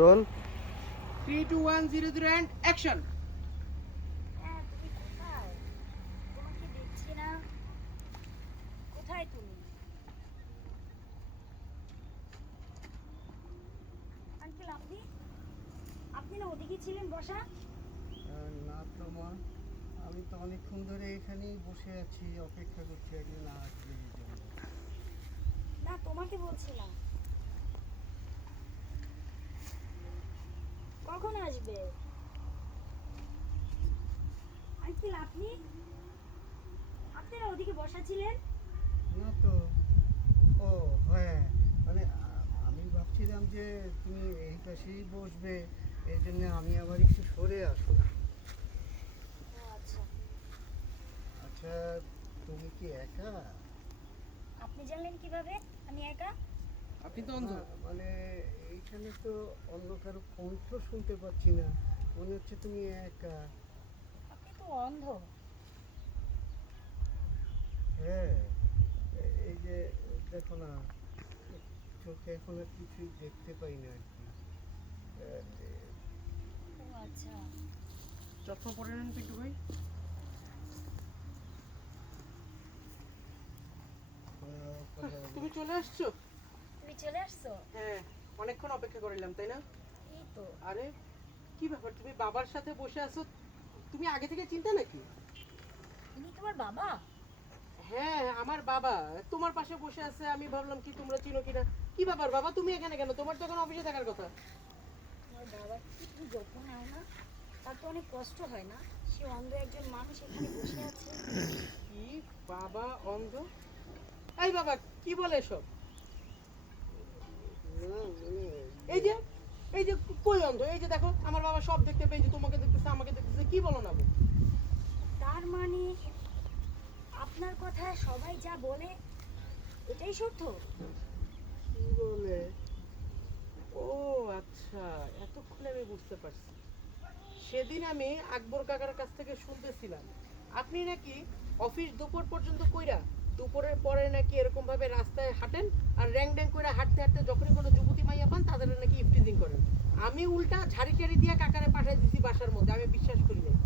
Roll three two one zero zero and action হ্যাঁ কোথায় তোমাকে দেখছি না কোথায় তুমি আঙ্কেল আপনি আপনি না ওদিকে ছিলেন বসা না তো মা আমি তো অনেকক্ষণ ধরে এখানেই বসে আছি অপেক্ষা করছি একদিন আসবে না তোমাকে বলছিলাম। আসবে আঙ্কেল আপনি? আপনি না ওদিকে বসা ছিলেন? না তো। ও হ্যাঁ। মানে আমি ভাবছিলাম যে তুমি এই পাশেই বসবে। এই জন্য আমি আবার একটু সরে আসলাম। আচ্ছা। আচ্ছা তুমি কি একা? আপনি জানলেন কীভাবে? আমি একা? আপনি তো অন্ধ। না, মানে এইখানে তো অন্য কারও কণ্ঠ শুনতে পাচ্ছি না। মনে হচ্ছে তুমি একা। আপনি তো অন্ধ। হ্যাঁ এই যে দেখো না চোখে এখন আর কিছুই দেখতে পাই না আর কি। আচ্ছা। চশমা পরে নেন একটু ভাই। তুমি চলে আসছো? চলে আসছো? হ্যাঁ অনেকক্ষণ অপেক্ষা করিলাম তাই না? এই তো। আরে কি ব্যাপার? তুমি বাবার সাথে বসে আছো? তুমি আগে থেকে চিন্তা নাকি? ইনি তোমার বাবা? হ্যাঁ আমার বাবা। তোমার পাশে বসে আছে আমি ভাবলাম কি তোমরা চিনো কিনা? কি ব্যাপার বাবা? তুমি এখানে কেন? তোমার তো এখন অফিসে থাকার কথা। তোমার বাবার কি তুমি যত্ন নাও না? তার তো অনেক কষ্ট হয় না? সে অন্ধ একজন মানুষ এখানে বসে আছে। কি বাবা অন্ধ? এই বাবা কি বলে এসব? এই যে এই যে কই অন্ধ? এই যে দেখো আমার বাবা সব দেখতে পেয়েছে তোমাকে দেখতেছে আমাকে দেখতেছে কি বলো না? তার মানে আপনার কথায় সবাই যা বলে এটাই সত্য? কি বলে? ও আচ্ছা এতক্ষণে আমি বুঝতে পারছি। সেদিন আমি আকবর কাকার কাছ থেকে শুনতেছিলাম। আপনি নাকি অফিস দুপুর পর্যন্ত কইরা দুপুরের পরে নাকি এরকম ভাবে রাস্তায় হাঁটেন আর র্যাং ড্যাং করে হাঁটতে হাঁটতে যখনই কোনো যুবতী মাইয়া পান তাদের নাকি ইফটিজিং করেন। আমি উল্টা ঝাড়ি টাড়ি দিয়ে কাকারে পাঠিয়ে দিছি বাসার মধ্যে, আমি বিশ্বাস করি নাই।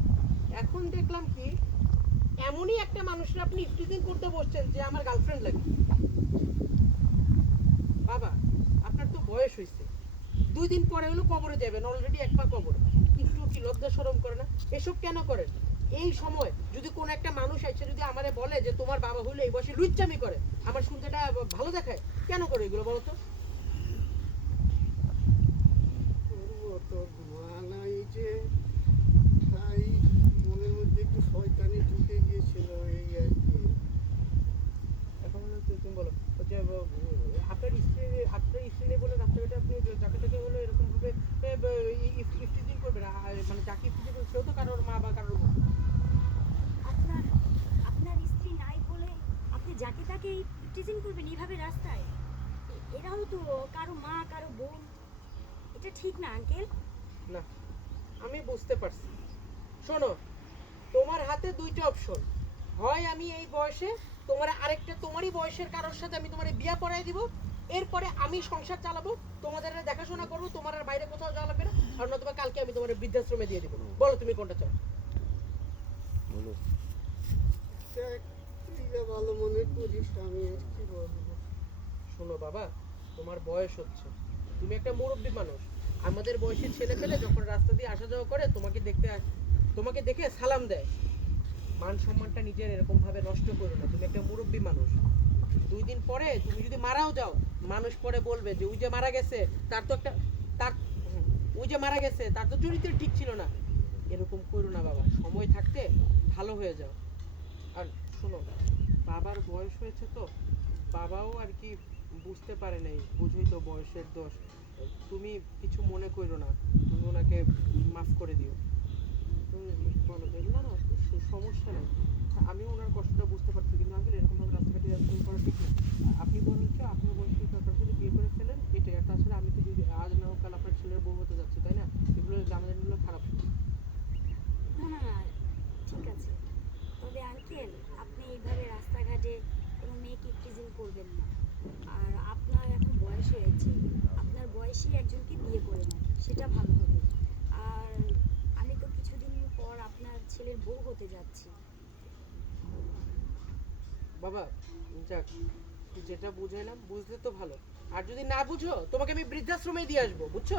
এখন দেখলাম কি, এমনই একটা মানুষের আপনি ইফটিজিং করতে বসছেন যে আমার গার্লফ্রেন্ড লাগে। বাবা, আপনার তো বয়স হয়েছে দুই দিন পরে হলো কবরে যাবেন, অলরেডি এক পা কবরে। একটু কি লজ্জা শরম করে না? এসব কেন করেন? এই সময় যদি কোন একটা মানুষ এসে যদি আমারে বলে যে তোমার বাবা হইল এই বয়সে লুচ্চামি করে, আমার শুনতেটা ভালো দেখায়। কেন করে এগুলো বলো তো করব তো মা নাই যে তাই মনের মধ্যে একটু শয়তানি ঢুকে গিয়েছিল এই আর কি এখন হলো তো তুমি বলো হচ্ছে ব- আপনার স্ত্রী আপনার স্ত্রী নেই বলে রাস্তাঘাটে আপনি যে যাকে তাকে হলো এরকম ভাবে ইফটিজিং করবেন আর মানে যাকে ইফটিজিং করবে সেও তো কারোর মা বা কারোর বোন। আপনার আপনার স্ত্রী নাই বলে আপনি যাকে তাকে টিচিং করবেন এইভাবে রাস্তায় এ- এরাও তো কারও মা কারও বোন এটা ঠিক না আঙ্কেল না আমি বুঝতে পারছি। শোনো তোমার হাতে দুইটা অপশন হয় আমি এই বয়সে তোমার আরেকটা তোমারই বয়সের কারোর সাথে আমি তোমার বিয়া পড়াই দিব এরপরে আমি সংসার চালাবো তোমাদের দেখাশোনা করব তোমার আর বাইরে কোথাও যাওয়া লাগবে না আর নতুবা কালকে আমি তোমার বৃদ্ধাশ্রমে দিয়ে দেবো। বলো তুমি কোনটা চাও? বলো। যা ভালো মনে করিস আমি আর কি শোনো বাবা, তোমার বয়স হচ্ছে। তুমি একটা মুরব্বী মানুষ। আমাদের বয়সী ছেলে পেলে যখন রাস্তা দিয়ে আসা যাওয়া করে, তোমাকে দেখতে তোমাকে দেখে সালাম দেয়। মান সম্মানটা নিজের এরকম ভাবে নষ্ট করো না। তুমি একটা মুরব্বী মানুষ। দুই দিন পরে তুমি যদি মারাও যাও, মানুষ পরে বলবে যে, ওই যে মারা গেছে, তার তো একটা তার ওই যে মারা গেছে, তার তো চরিত্র ঠিক ছিল না। এরকম করো না বাবা। সময় থাকতে ভালো হয়ে যাও। আর শোনো বাবার বয়স হয়েছে তো, বাবাও আর কি বুঝতে পারে নাই, বুঝেই তো বয়সের দোষ। তুমি কিছু মনে করো না, তুমি ওনাকে মাফ করে দিও। তুমি না না সমস্যা নেই। আমি ওনার কষ্টটা বুঝতে পারছি, কিন্তু আমি এরকম ভাবে রাস্তাঘাটে এরকম করা ঠিক না। আঙ্কেল আপনি এইভাবে রাস্তাঘাটে কোনো মেয়েকে ইফটিজিং করবেন না। আর আপনার এখন বয়স হয়েছে, আপনার বয়সে একজনকে বিয়ে করে নেন, সেটা ভালো হবে। আর আমি তো কিছুদিন পর আপনার ছেলের বউ হতে যাচ্ছি। বাবা, যাক, যেটা বুঝাইলাম, বুঝলে তো ভালো। আর যদি না বুঝো, তোমাকে আমি বৃদ্ধাশ্রমে দিয়ে আসব, বুঝছ?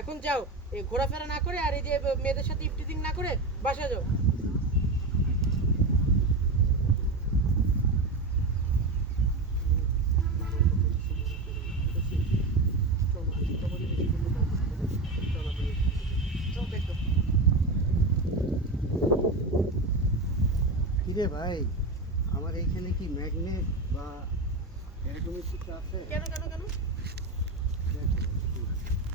এখন যাও এই ঘোরাফেরা না করে আর এই যে মেয়েদের সাথে ইফটিজিং না করে বাসা যাও। কিরে ভাই? আমার এইখানে কি ম্যাগনেট বা এরকম কিছু আছে? কেন কেন কেন?